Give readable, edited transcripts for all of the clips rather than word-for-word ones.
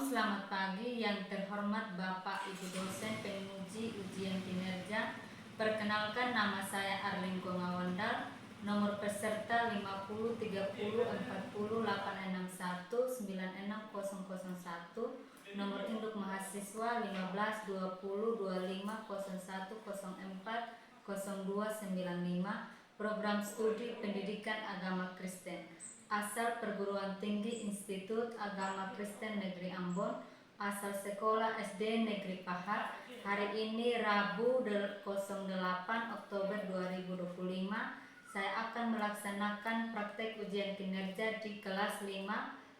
Selamat pagi yang terhormat Bapak Ibu dosen penguji ujian kinerja. Perkenalkan, nama saya Arlin Gongawandal. Nomor peserta 50 30 40 861 96001. Nomor induk mahasiswa 15 20 25 01 04 0295. Program studi pendidikan agama Kristen. Asal perguruan tinggi Institut Agama Kristen Negeri Ambon. Asal sekolah SD Negeri Pahat. Hari ini Rabu 08 Oktober 2025. Saya akan melaksanakan praktek ujian kinerja di kelas 5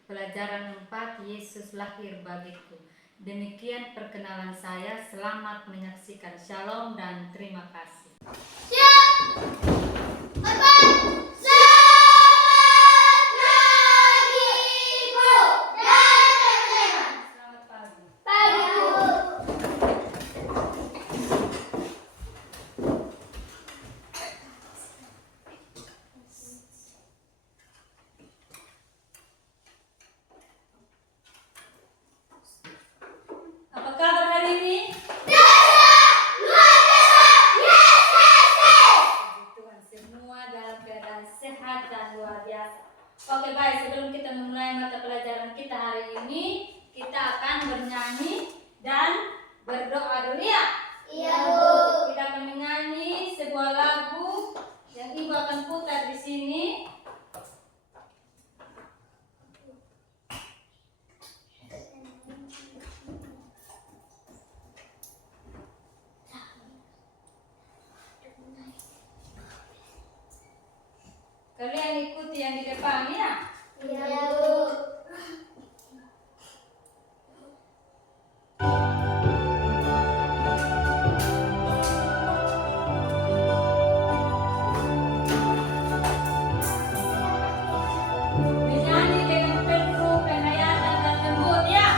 pelajaran 4 Yesus lahir bagiku. Demikian perkenalan saya. Selamat menyaksikan. Shalom dan terima kasih. Apa kabar hari ini? Tuhan, semua dalam keadaan sehat dan luar biasa. Oke, baik, sebelum kita memulai mata pelajaran kita hari ini, kita akan bernyanyi dan berdoa dulu ya. Iya, Bu. Kita akan menyanyi sebuah lagu yang Ibu akan putar di sini. Kalian ikuti yang di depan ya. Iya, Bu. Menyanyi dengan penuh penghayatan dan lembut ya.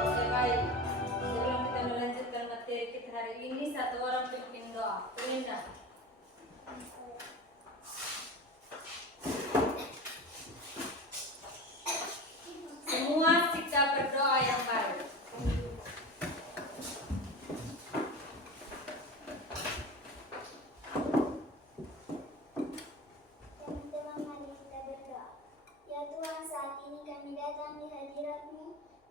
Oke, baik. Sebelum kita melanjutkan materi kita hari ini, satu orang pimpin doa. Linda. Semua sikap berdoa yang baik. Teman-teman, mari kita berdoa. Ya Tuhan, saat ini kami datang di hadirat-Mu,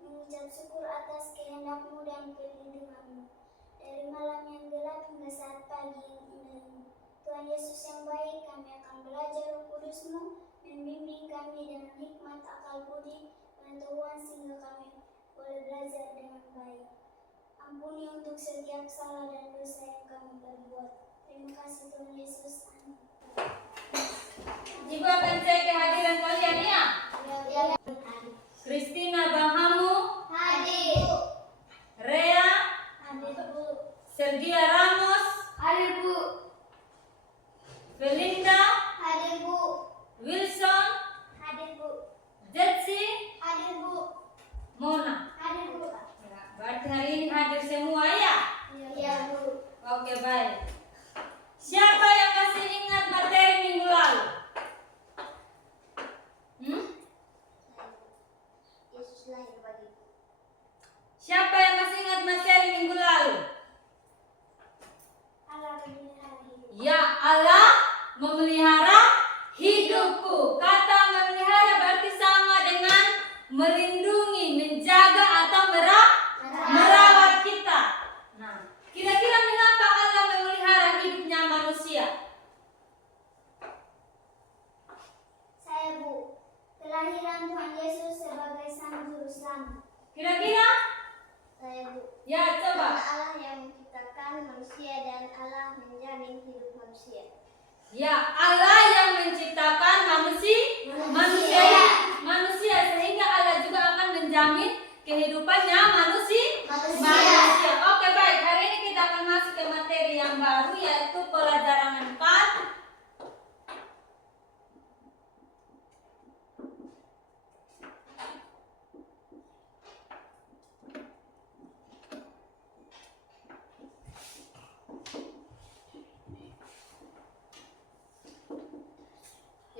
mengucap syukur atas kehendak-Mu dan perlindungan-Mu. Dari malam yang gelap hingga saat pagi yang indah ini. Tuhan Yesus yang baik, kami akan belajar Roh Kudus-Mu, membimbing kami dengan hikmat akal budi pengetahuan sehingga kami boleh belajar dengan baik. Ampuni untuk setiap salah dan dosa yang kami perbuat. Terima kasih Tuhan Yesus. Amin. Ibu akan cek kehadiran kalian ya. Ya, Christina Bahamu, hadir. Rea, Hadir, Bu. Sergia Ramos, Hadir, Bu. Belinda, Hadir, Bu. Wilson, Hadir, Bu. Jetsi, Hadir, Bu. lahir bagiku. Siapa yang masih ingat materi minggu lalu? Allah memelihara hidup. Ya, Allah memelihara hidupku. Kata memelihara berarti sama dengan melindungi, menjaga atau merawat kita. Nah, kira-kira mengapa Allah memelihara hidupnya manusia? Saya, Bu. Kelahiran Tuhan Yesus sebagai Sang Juru Selamat. Kira-kira? Saya, Bu. Ya, coba. Karena Allah yang menciptakan manusia dan Allah menjamin hidup manusia. Ya, Allah yang menciptakan manusia sehingga Allah juga akan menjamin kehidupannya manusia. Oke, baik. Hari ini kita akan masuk ke materi yang baru yaitu pelajaran 4.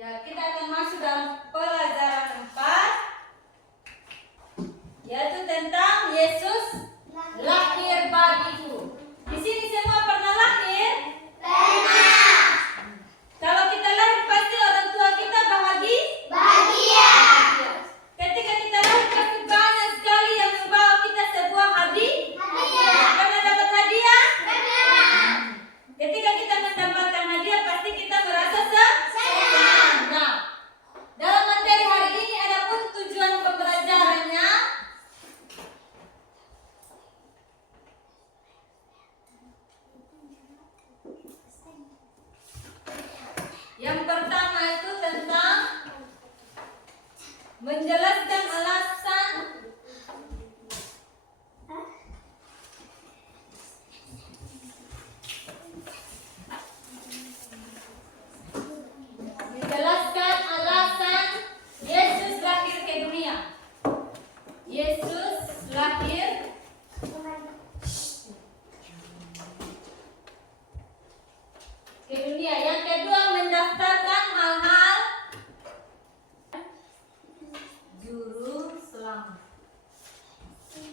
Ya, kita akan masuk dalam pelajaran 4 yaitu tentang Yesus lahir bagiku. Di sini semua pernah lahir? Pernah. Kalau kita lahir pasti orang tua kita Bahagia. Ketika kita lahir pasti banyak sekali yang membawa kita sebuah hadiah. Pernah dapat hadiah? Pernah. Ketika kita mendapatkan hadiah pasti kita merasa senang. Nah, dalam materi hari ini ada pun tujuan pembelajarannya. Yang pertama itu tentang menjelaskan alasan Yesus lahir ke dunia. Yesus lahir ke dunia. Yang kedua mendaftarkan hal-hal juru selamat.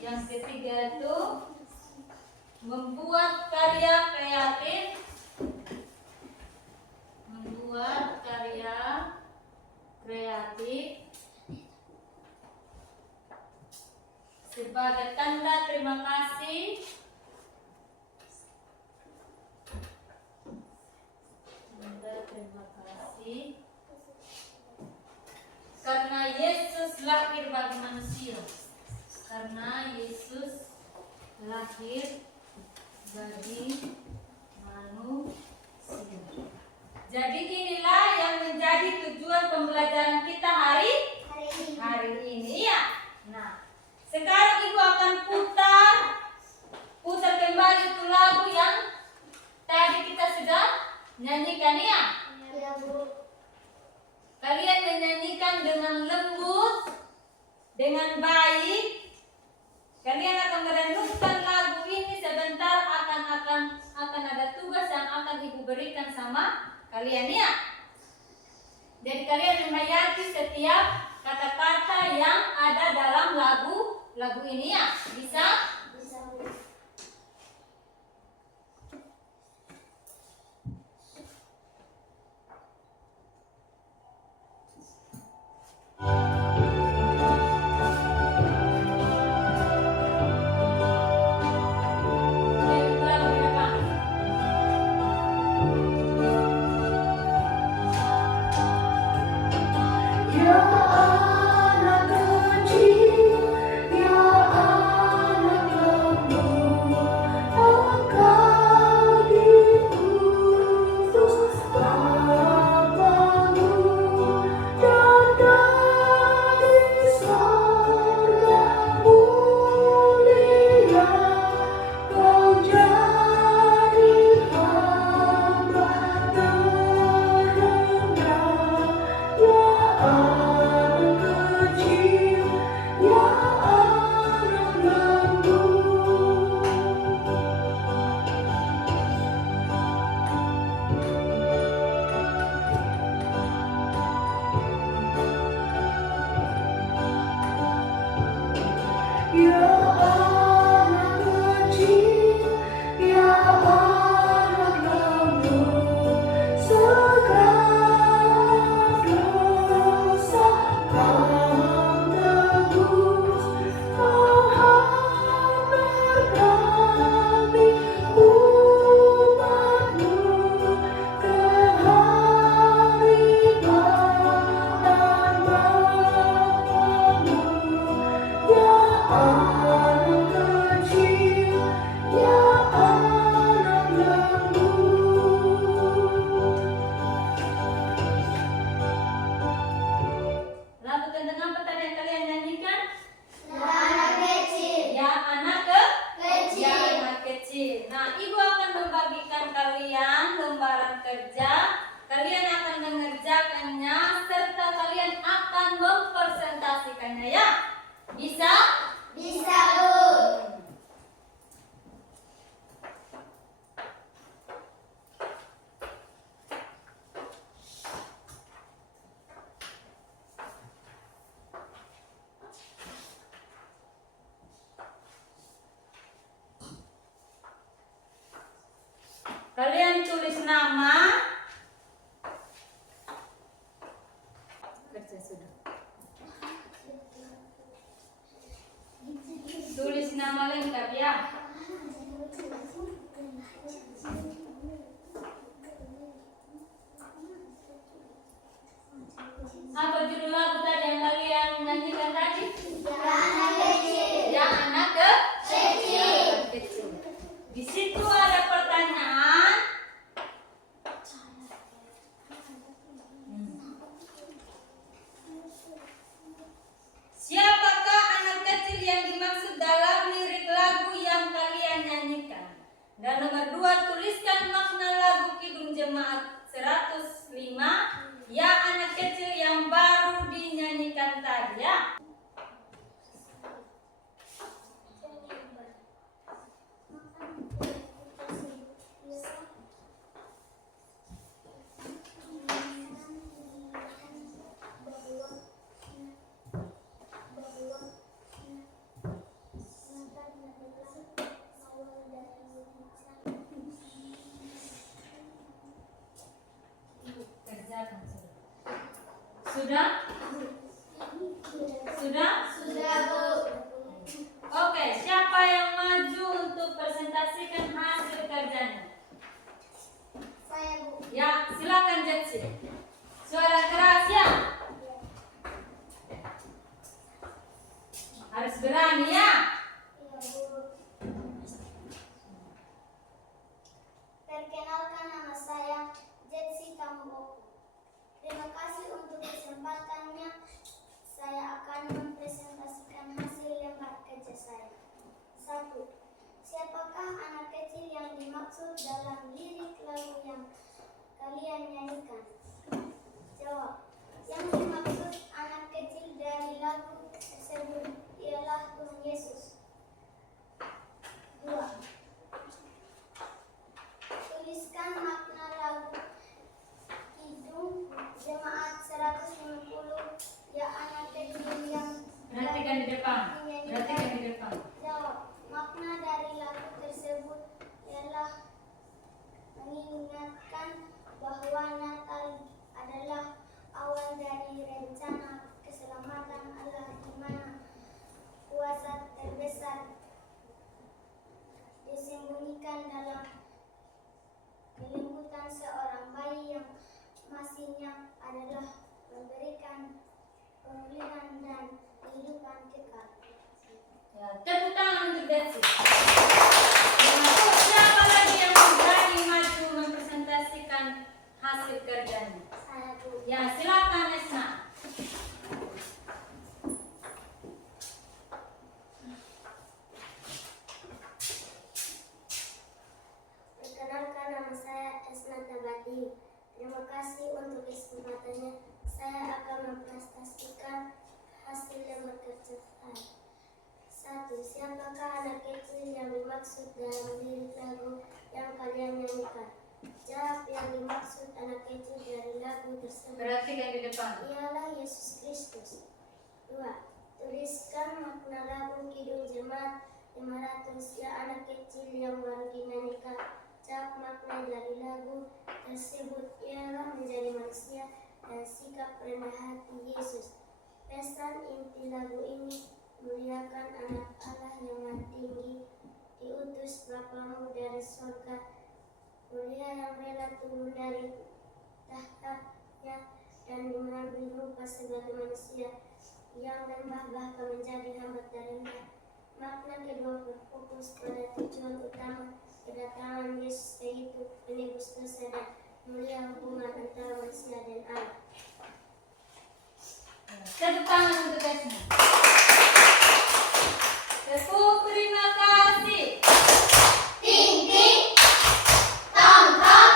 Yang ketiga itu membuat karya kreatif. Sebagai tanda terima kasih karena Yesus lahir bagi manusia. Karena Yesus lahir bagi manusia. Jadi inilah yang menjadi tujuan pembelajaran kita hari ini ya. Nah, sekarang Ibu akan putar kembali itu lagu yang tadi kita sudah nyanyikan ya. Ya, Bu. Kalian menyanyikan dengan lembut, dengan baik. Kalian akan merenungkan lagu ini sebentar, akan ada tugas yang akan Ibu berikan sama kalian ya. Jadi kalian menghayati setiap kata-kata yang ada dalam lagu ini ya. Bisa? Bisa, Bu. Ya anak kecil, ya anak Bisa? Bisa, Bu. Kalian tulis nama. Kerja sudah. Tulis nama lengkap ya. Apa judul lagu tadi yang kalian nyanyikan tadi? Yang anak kecil. Di situ ada pertanyaan. Siapakah anak kecil yang dimaksud dalam lirik lagu yang kalian nyanyikan? Dan nomor 2, tuliskan makna lagu Kidung Jemaat 105. Ya, anak kecil yang baru dinyanyikan tadi ya. Kerjakan sudah. Sudah? Sudah, Bu. Oke, siapa yang maju untuk presentasikan hasil kerjanya? Saya, Bu. Ya, silakan Jetsi. Suara keras ya. Harus berani ya. Iya, Bu. Perkenalkan, nama saya Jetsi Tambo. Terima kasih untuk kesempatannya. Saya akan mempresentasikan hasil lembar kerja saya. 1. Siapakah anak kecil yang dimaksud dalam lirik lagu yang kalian nyanyikan? Jawab. Yang dimaksud anak kecil dari lagu tersebut ialah Tuhan Yesus. 2. Tuliskan makna lagu Kidung Jemaat 150. Ya, anak kecil yang Perhatikan di depan. Perhatikan di depan. Jawab. Makna dari lagu tersebut ialah mengingatkan bahwa Natal adalah awal dari rencana keselamatan Allah, di mana kuasa terbesar disembunyikan dalam kelembutan seorang bayi yang misinya adalah memberikan pemulihan dan kehidupan kekal. Ya, tepuk tangan untuk Jetsi. Siapa lagi yang berani maju mempresentasikan hasil kerjanya? Saya, Bu. Ya, silakan Esna. Perkenalkan, nama saya Esna Tabati. Terima kasih untuk kesempatannya. Saya akan mempresentasikan hasil lembar kerja saya. 1. Siapakah anak kecil yang dimaksud dalam lirik lagu yang kalian nyanyikan? Jawab. Yang dimaksud anak kecil dari lagu tersebut Perhatikan di depan. ialah Yesus Kristus. 2. Tuliskan makna lagu Kidung Jemaat 500. Ya, anak kecil yang baru dinyanyikan. Jawab. Makna dari lagu tersebut ialah menjadi manusia dan sikap rendah hati Yesus. Pesan inti lagu ini: muliakan anak Allah yang maha tinggi, diutus Bapamu dari surga, mulia yang rela turun dari tahtanya dan mengambil rupa sebagai manusia, yang lembah bahkan menjadi hamba terendah. Makna kedua berfokus pada tujuan utama kedatangan Yesus, yaitu penebus dosa dan mulia hubungan antara manusia dan Allah. Tepuk tangan untuk Esna. Tepuk terima kasih. Ting ting, tong tong,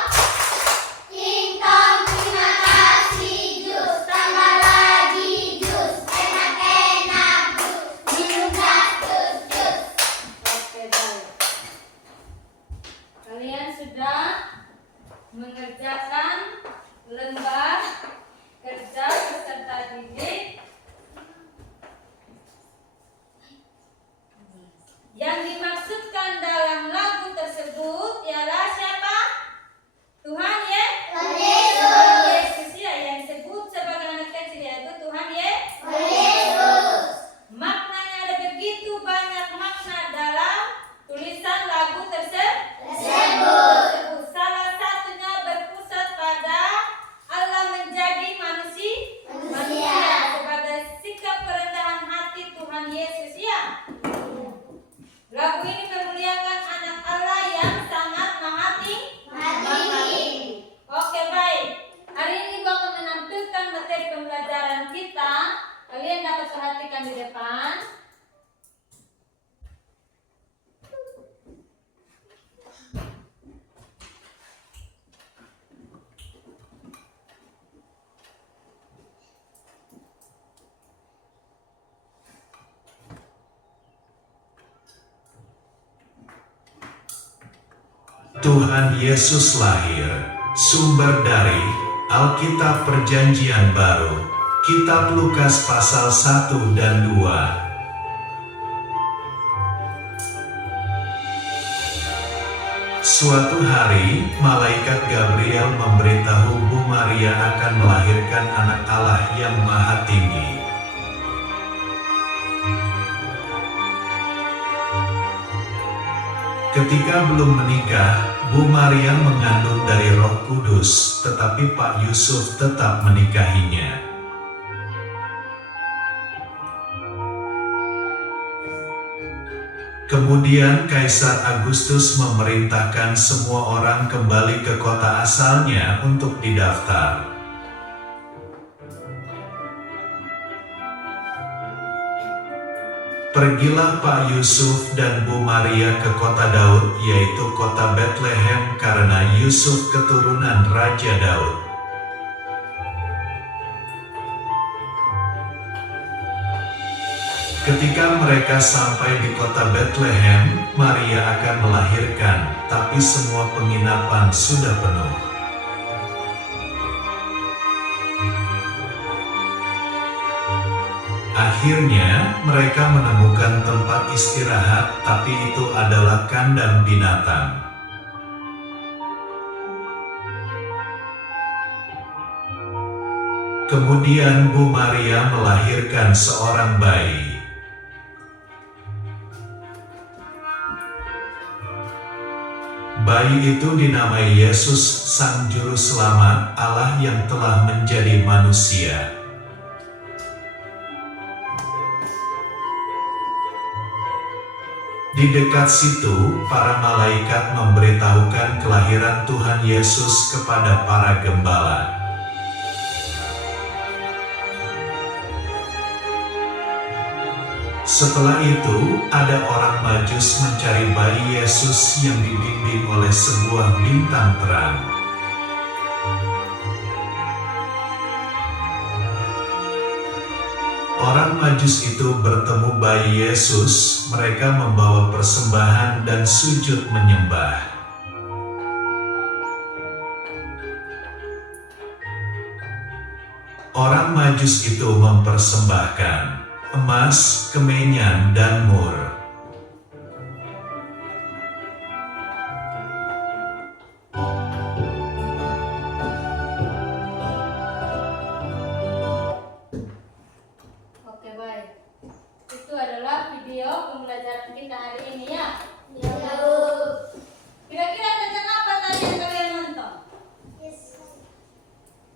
ting tong, terima kasih jus, tambah lagi jus, enak enak jus. perhatikan di depan. Tuhan Yesus lahir, sumber dari Alkitab Perjanjian Baru, Kitab Lukas pasal 1 dan 2. Suatu hari, malaikat Gabriel memberitahu Bu Maria akan melahirkan anak Allah yang Maha Tinggi. Ketika belum menikah, Bu Maria mengandung dari Roh Kudus, tetapi Pak Yusuf tetap menikahinya. Kemudian Kaisar Agustus memerintahkan semua orang kembali ke kota asalnya untuk didaftar. Pergilah Pak Yusuf dan Bu Maria ke kota Daud, yaitu kota Bethlehem, karena Yusuf keturunan Raja Daud. Ketika mereka sampai di kota Bethlehem, Maria akan melahirkan, tapi semua penginapan sudah penuh. Akhirnya, mereka menemukan tempat istirahat, tapi itu adalah kandang binatang. Kemudian Bu Maria melahirkan seorang bayi. Bayi itu dinamai Yesus, Sang Juru Selamat, Allah yang telah menjadi manusia. Di dekat situ, para malaikat memberitahukan kelahiran Tuhan Yesus kepada para gembala. Setelah itu, ada orang Majus mencari bayi Yesus yang dibimbing oleh sebuah bintang terang. Orang Majus itu bertemu bayi Yesus, mereka membawa persembahan dan sujud menyembah. Orang Majus itu mempersembahkan emas, kemenyan, dan mur. Oke, baik. Itu adalah video pembelajaran kita hari ini ya. Kira-kira tentang apa tadi yang kalian nonton?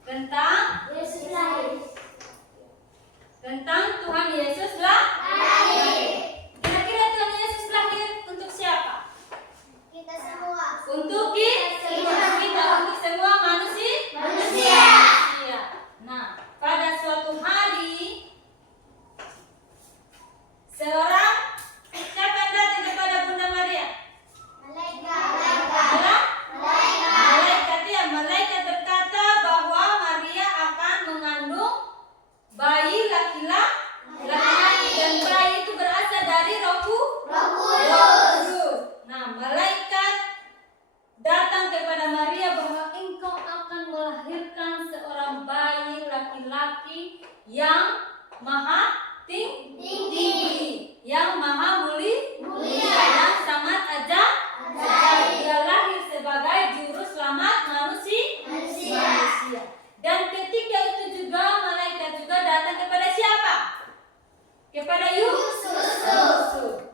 Tentang Yesus lahir. Tentang Tuhan Yesus lahir. Kira-kira Tuhan Yesus lahir untuk siapa? Kita semua. Untuk kita, untuk semua manusia. Nah, pada suatu hari seorang siapa yang datang kepada Bunda Maria? Malaikat berkata bahwa Maria akan mengandung bayi laki-laki dan bayi itu berasal dari Roh Kudus. Nah, malaikat datang kepada Maria bahwa engkau akan melahirkan seorang bayi laki-laki yang maha tinggi, yang maha mulia, yang sangat ajaib. Dia lahir sebagai juru selamat manusia. Dan ketika itu juga malaikat juga datang kepada siapa? Kepada Yusuf.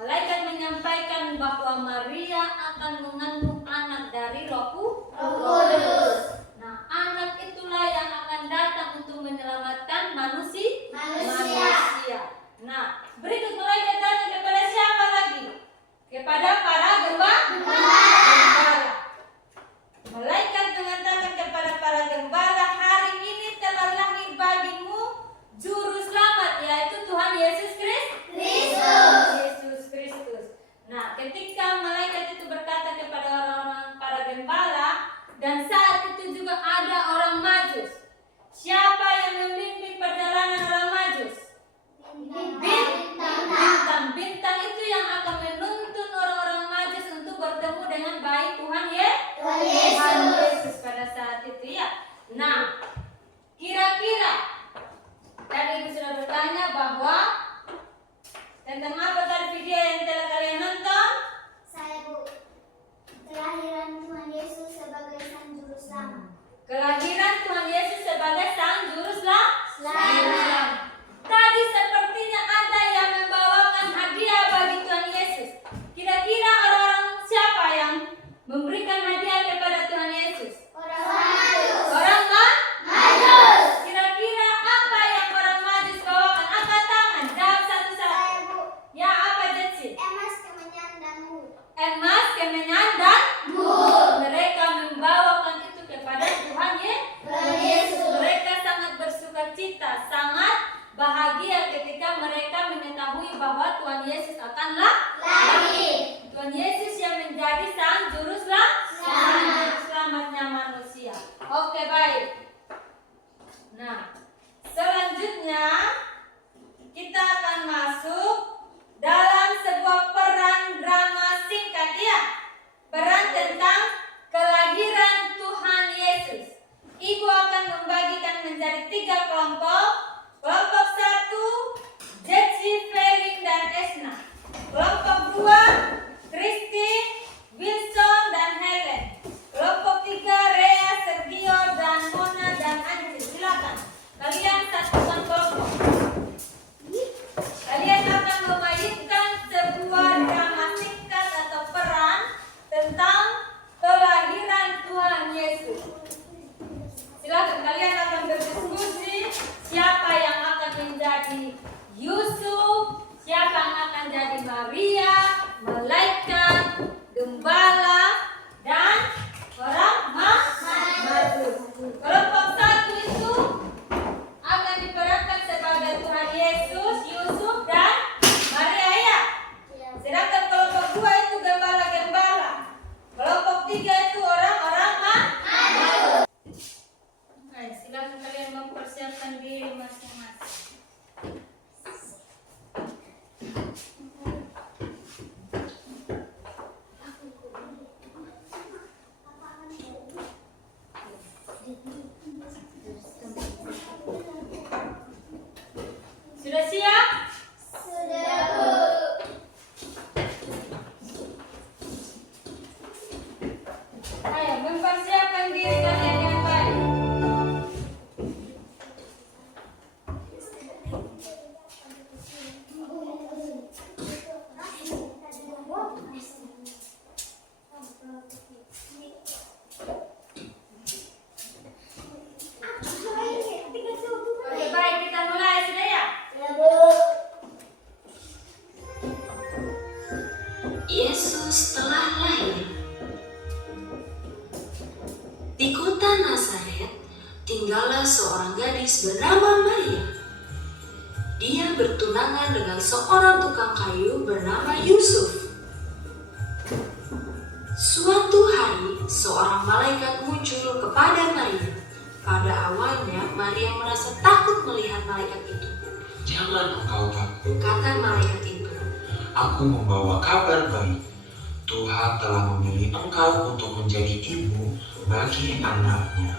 Malaikat menyampaikan bahwa Maria akan mengandung anak dari Roh Kudus. Nah, anak itulah yang akan datang untuk menyelamatkan manusia. Nah, berikut malaikat datang kepada siapa lagi? Kepada para gembala. Malaikat mengatakan kepada para gembala, hari ini telah lahir bagimu juru selamat, yaitu bahwa Tuhan Yesus akan lahir. Tuhan Yesus yang menjadi sang juru selamatnya manusia. Oke, baik. Nah, selanjutnya kita akan masuk dalam sebuah peran drama singkat ya. Peran tentang kelahiran Tuhan Yesus. Ibu akan membagikan menjadi 3 kelompok. Kelompok 1, Jesse, Feling, dan Esna. Kelompok 2, Christine, Wilson, dan Helen. Kelompok 3, Rea, Sergio, dan Mona, dan Anji. Silakan. Kalian satukan kelompok. Kalian akan memainkan sebuah drama singkat atau peran tentang kelahiran Tuhan Yesus. Silakan, kalian akan berdiskusi siapa yang akan menjadi Yusuf, siapa yang akan jadi Maria, malaikat, gembala, dan orang majus. Kelompok 1 itu akan diperankan sebagai Tuhan Yesus, Yusuf, dan Maria ya. Sedangkan kelompok 2 itu gembala-gembala. Kelompok 3 itu orang-orang majus. Baik, silakan kalian mempersiapkan diri masing-masing. Sudah siap? Sudah, Bu. Ayo, mempersiapkan diri kalian yang baik. Oke, baik, kita mulai sudah ya? Ya, Bu. Yesus telah lahir. Di kota Nazaret tinggallah seorang gadis bernama Maria. Dia bertunangan dengan seorang tukang kayu bernama Yusuf. Suatu hari, seorang malaikat muncul kepada Maria. Pada awalnya, Maria merasa takut melihat malaikat itu. Jangan engkau takut, Kata malaikat itu, aku membawa kabar baik. Tuhan telah memilih engkau untuk menjadi ibu bagi anaknya.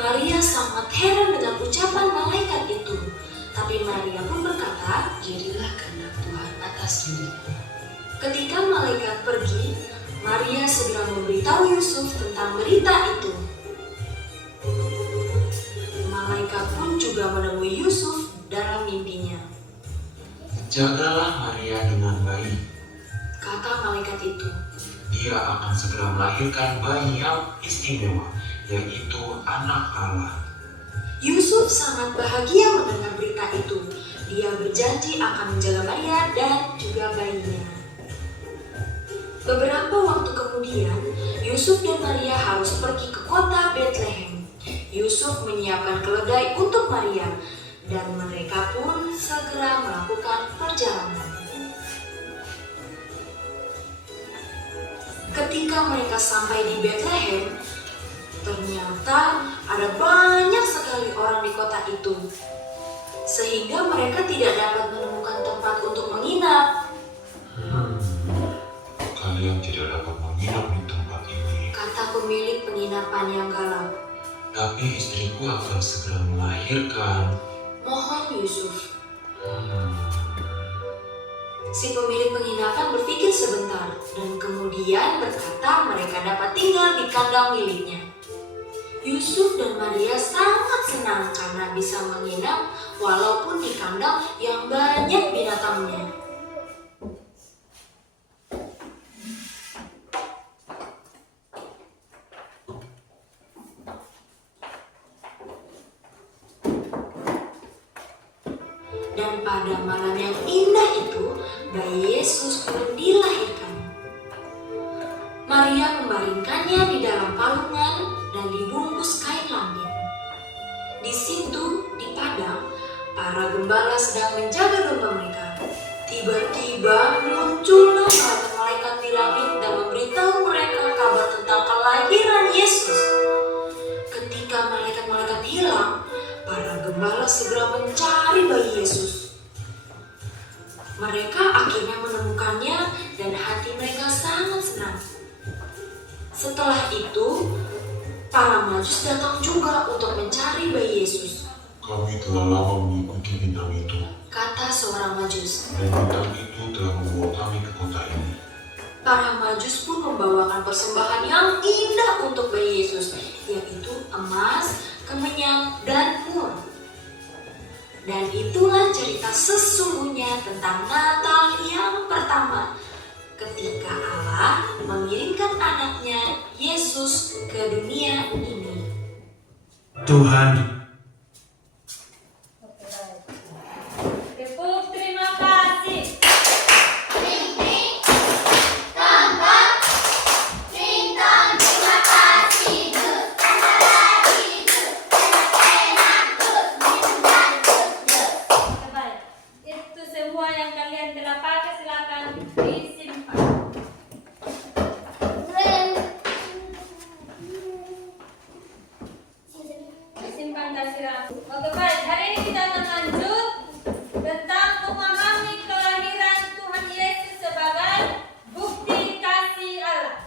Maria sangat heran dengan ucapan malaikat itu. Tapi Maria pun berkata, jadilah kehendak Tuhan atas diriku. Ketika malaikat pergi, Maria segera memberitahu Yusuf tentang berita itu. Malaikat pun juga menemui Yusuf dalam mimpinya. Jagalah Maria dengan baik. Kata malaikat itu, Dia akan segera melahirkan bayi yang istimewa, yaitu anak Allah. Yusuf sangat bahagia mendengar berita itu. Dia berjanji akan menjaga Maria dan juga bayinya. Beberapa waktu kemudian, Yusuf dan Maria harus pergi ke kota Bethlehem. Yusuf menyiapkan keledai untuk Maria, dan mereka pun segera melakukan perjalanan. Ketika mereka sampai di Bethlehem, ternyata ada banyak sekali orang di kota itu, sehingga mereka tidak dapat menemukan tempat untuk menginap. Kalian tidak dapat menginap di tempat ini, Kata pemilik penginapan yang galau. tapi istriku akan segera melahirkan. Mohon Yusuf. Si pemilik penginapan berpikir sebentar dan kemudian berkata mereka dapat tinggal di kandang miliknya. Yusuf dan Maria sangat senang karena bisa menginap walaupun di kandang yang banyak binatangnya. Dan pada malam yang indah itu, bayi Yesus pun dilahirkan. Maria membaringkannya di dalam palungan dan dibungkus kain lambin. Di situ, di padang, para gembala sedang menjaga domba mereka. Tiba-tiba muncullah malaikat-malaikat di langit dan memberitahu mereka kabar tentang kelahiran Yesus. Ketika malaikat-malaikat hilang, para gembala segera mencari bayi Yesus. Mereka akhirnya menemukannya dan hati mereka sangat senang. Setelah itu, para Majus datang juga untuk mencari bayi Yesus. Kami telah lama mengikuti bintang itu, Kata seorang Majus. dan bintang itu telah membawa kami ke kota ini. Para Majus pun membawakan persembahan yang indah untuk bayi Yesus, yaitu emas, kemenyan, dan mur. Dan itulah cerita sesungguhnya tentang Natal yang pertama, ketika Allah mengirimkan anaknya Yesus ke dunia ini. Tuhan, Tepuk terima kasih. Baik. Itu semua yang kalian telah pakai silakan disimpan. Disimpan kasih langsung. Oke baik, hari ini kita akan lanjut tentang memahami kelahiran Tuhan Yesus sebagai bukti kasih Allah.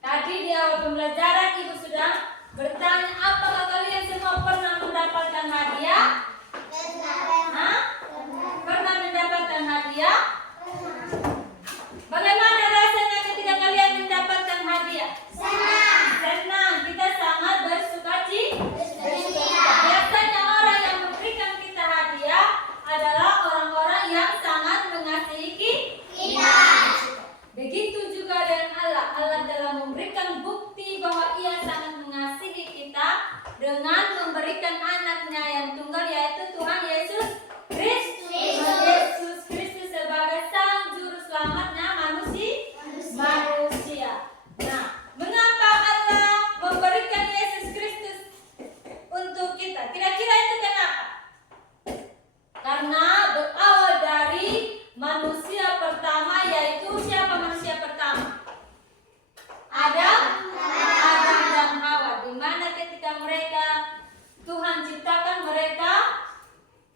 Tadi di awal pembelajaran Ibu sudah bertanya, apakah kalian semua pernah mendapatkan hadiah? Hah? Pernah mendapatkan hadiah? Bagaimana rasanya ketika kalian mendapatkan hadiah? Senang, kita sangat bersukacita. Biasanya orang yang memberikan kita hadiah adalah orang-orang yang sangat mengasihi kita. Begitu juga dengan Allah. Allah telah memberikan bukti bahwa Ia sangat mengasihi kita dengan memberikan anaknya yang tunggal, yaitu Tuhan Yesus Kristus. Tuhan Yesus Kristus sebagai Sang Juru Selamatnya manusia. Nah, mengapa Allah memberikan Yesus Kristus untuk kita? Kira-kira itu kenapa? Karena berawal dari manusia pertama, yaitu siapa manusia pertama? Adam dan Hawa. Di mana ketika mereka Tuhan ciptakan, mereka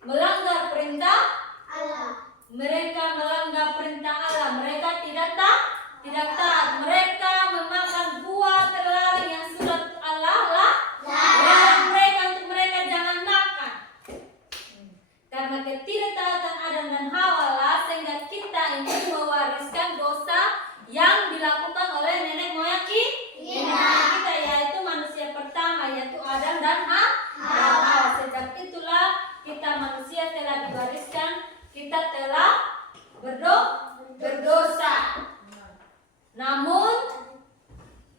melanggar perintah Allah. Mereka melanggar perintah Allah. Mereka tidak taat. Mereka memakan buah terlarang yang sudah Allah larang mereka untuk mereka jangan makan. Karena ketidaktaatan Adam dan Hawa lah sehingga kita ini mewariskan dosa yang dilakukan oleh nenek moyang kita, yaitu manusia pertama, yaitu Adam dan Hawa. Sejak itulah kita manusia telah diwariskan, kita telah berdosa. Namun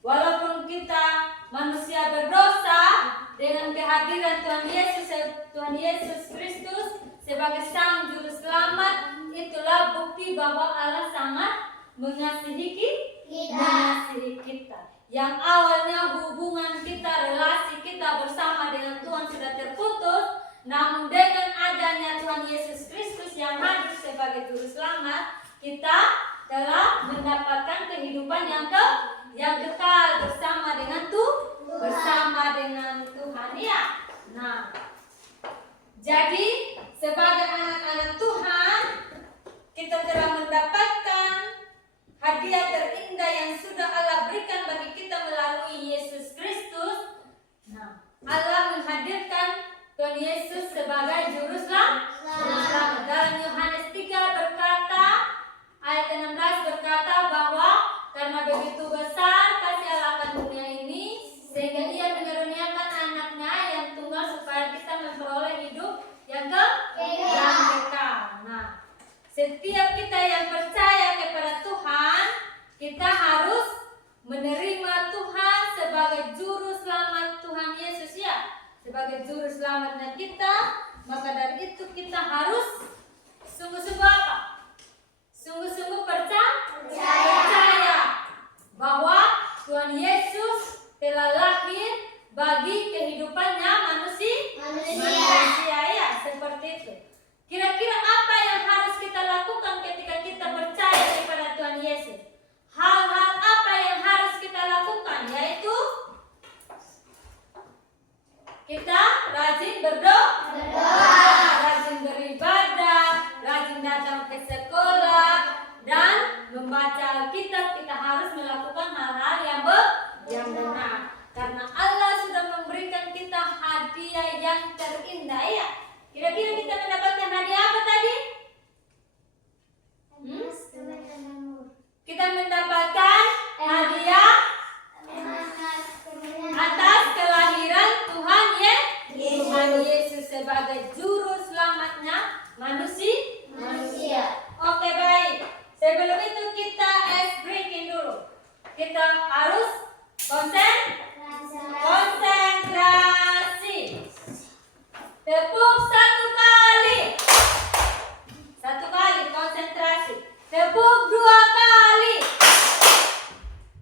walaupun kita manusia berdosa, dengan kehadiran Tuhan Yesus Kristus sebagai Sang Juru Selamat, itulah bukti bahwa Allah sangat mengasihi kita. Yang awalnya hubungan kita, relasi kita bersama dengan Tuhan sudah terputus, namun dengan adanya Tuhan Yesus Kristus yang hadir sebagai Juru Selamat, kita telah mendapatkan kehidupan yang kekal bersama dengan Tuhan ya. Nah, jadi sebagai anak-anak Tuhan, kita telah mendapatkan hadiah terindah yang sudah Allah berikan bagi kita melalui Yesus Kristus. Nah, Allah menghadirkan Tuhan Yesus sebagai Juru Selamat. Dalam Yohanes 3 berkata, ayat 16 berkata bahwa karena begitu besar kasih Allah akan dunia ini, sehingga Ia mengaruniakan anaknya yang tunggal supaya kita memperoleh hidup yang kekal. Nah, setiap kita yang percaya kepada Tuhan, kita harus menerima Tuhan sebagai Juru Selamat Tuhan Yesus ya. Sebagai Juru Selamatnya kita, maka dari itu kita harus sungguh-sungguh apa? Sungguh-sungguh percaya bahwa Tuhan Yesus telah lahir bagi kehidupannya manusia ya. Kira-kira apa yang harus kita lakukan ketika kita percaya kepada Tuhan Yesus? Hal-hal apa yang harus kita lakukan? Yaitu kita rajin berdoa, rajin beribadah, rajin datang ke sekolah, dan membaca Alkitab. Kita harus melakukan hal-hal yang benar. Karena Allah sudah memberikan kita hadiah yang terindah, ya. Kira-kira kita mendapatkan hadiah apa tadi? Kita mendapatkan hadiah atas kelahiran Tuhan Yesus sebagai juru selamatnya manusia. Oke, baik. Sebelum itu kita breaking dulu. Kita harus konsentrasi. Tepuk satu kali konsentrasi. Tepuk 2 kali.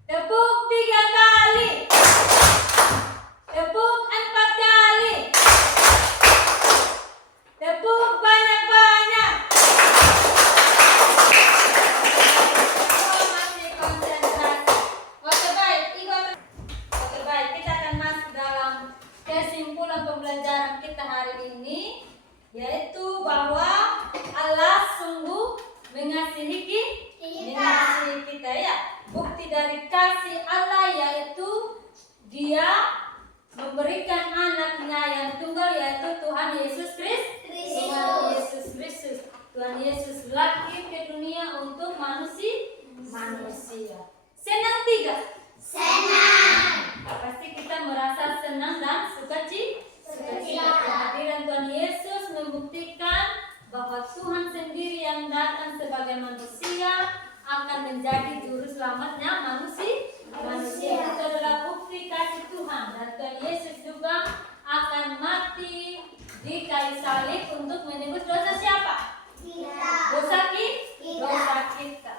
Tepuk 3 kali. Tepuk 4 kali. Tepuk banyak-banyak. Masih konsentrasi. Oke, baik. Kita akan masuk dalam kesimpulan pembelajaran kita hari ini, yaitu bahwa Allah sungguh mengasihi kita, ya. Bukti dari kasih Allah yaitu Dia memberikan anaknya yang tunggal, yaitu Tuhan Yesus Kristus. Tuhan Yesus lahir ke dunia untuk manusia. Senang tidak? Senang. Pasti kita merasa senang dan sukacita. Kehadiran Tuhan Yesus membuktikan bahwa Tuhan sendiri yang datang sebagai manusia akan menjadi juru selamatnya manusia. Itu adalah bukti kasih Tuhan. Dan Tuhan Yesus juga akan mati di kayu salib untuk menebus dosa siapa? Dosa kita.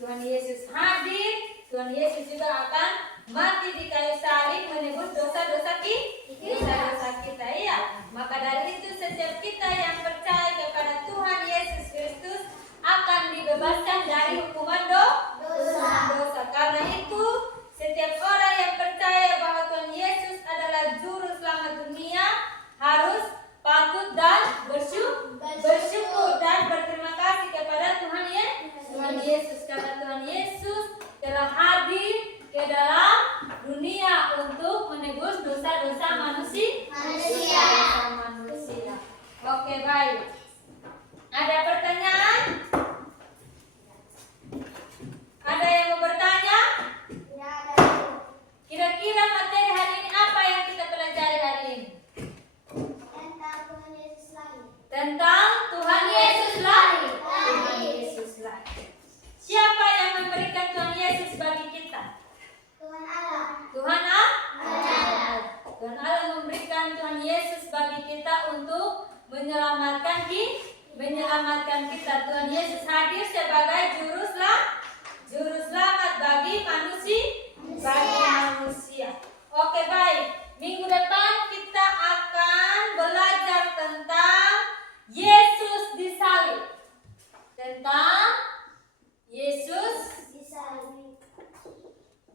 Tuhan Yesus hadir. Tuhan Yesus juga akan mati di kayu salib menebus dosa-dosa kita, ya. Maka dari itu setiap kita yang percaya kepada Tuhan Yesus Kristus akan dibebaskan dari hukuman dosa. Karena itu setiap orang yang percaya bahwa Tuhan Yesus adalah juru selamat dunia harus patut dan bersyukur dan berterima kasih kepada Tuhan Yesus, karena Tuhan Yesus telah hadir ke dalam dunia untuk menebus dosa-dosa manusia. Oke, baik. Ada pertanyaan? Ada yang mau bertanya? Kira-kira materi hari ini apa yang kita pelajari hari ini? Tentang Tuhan Yesus lahir. Siapa yang memberikan Tuhan Yesus bagi kita? Tuhan Allah memberikan Tuhan Yesus bagi kita untuk menyelamatkan kita. Tuhan Yesus hadir sebagai juru selamat bagi manusia. Oke, baik. Minggu depan kita akan belajar tentang Yesus disalib. Tentang Yesus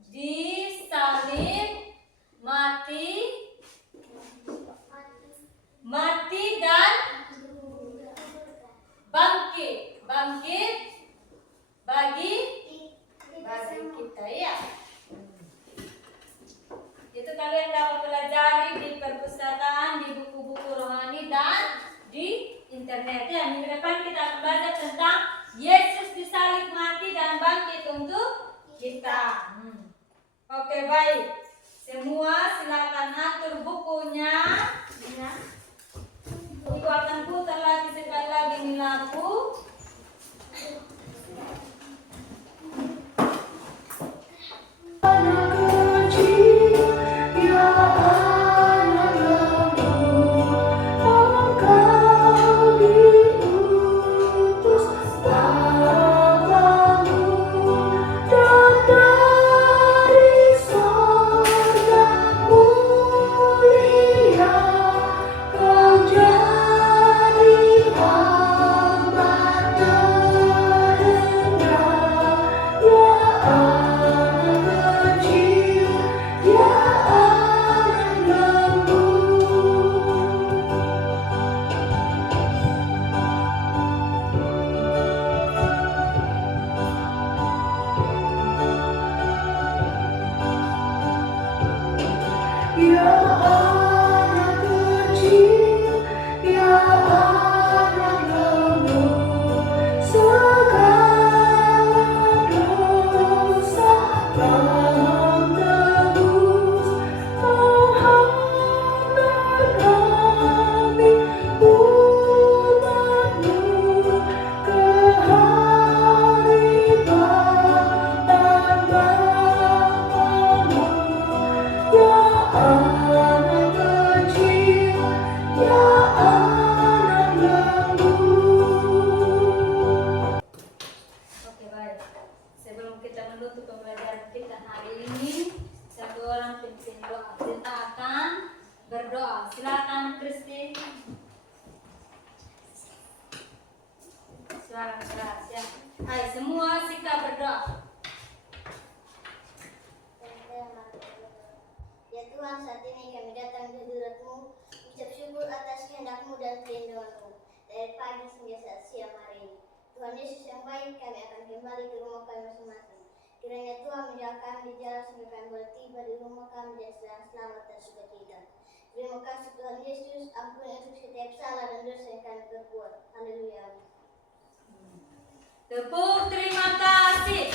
disalib, mati dan bangkit bagi kita, ya. Itu kalian dapat pelajari di perpustakaan, di buku-buku rohani dan di internet, ya. Minggu depan kita akan belajar tentang Yesus disalib, mati dan bangkit untuk kita. Oke, baik. Semua silakan atur bukunya. Ibu akan putar lagi sekali lagi ini lampu. Kau jadi suara keras ya. Hai semua sikap berdoa. Ya Tuhan, saat ini kami datang di hadirat-Mu, ucap syukur atas kehendak-Mu dan perlindungan-Mu dari pagi hingga saat siang hari ini. Tuhan Yesus yang baik, kami akan kembali ke rumah kami masing-masing. Kiranya Tuhan menjaga kami di jalan sampai kami boleh tiba di rumah kami dan sedang selamat dan sukacita. Terima kasih Tuhan Yesus, ampuni untuk setiap salah dan dosa yang kami perbuat. Haleluya. Tepuk terima kasih.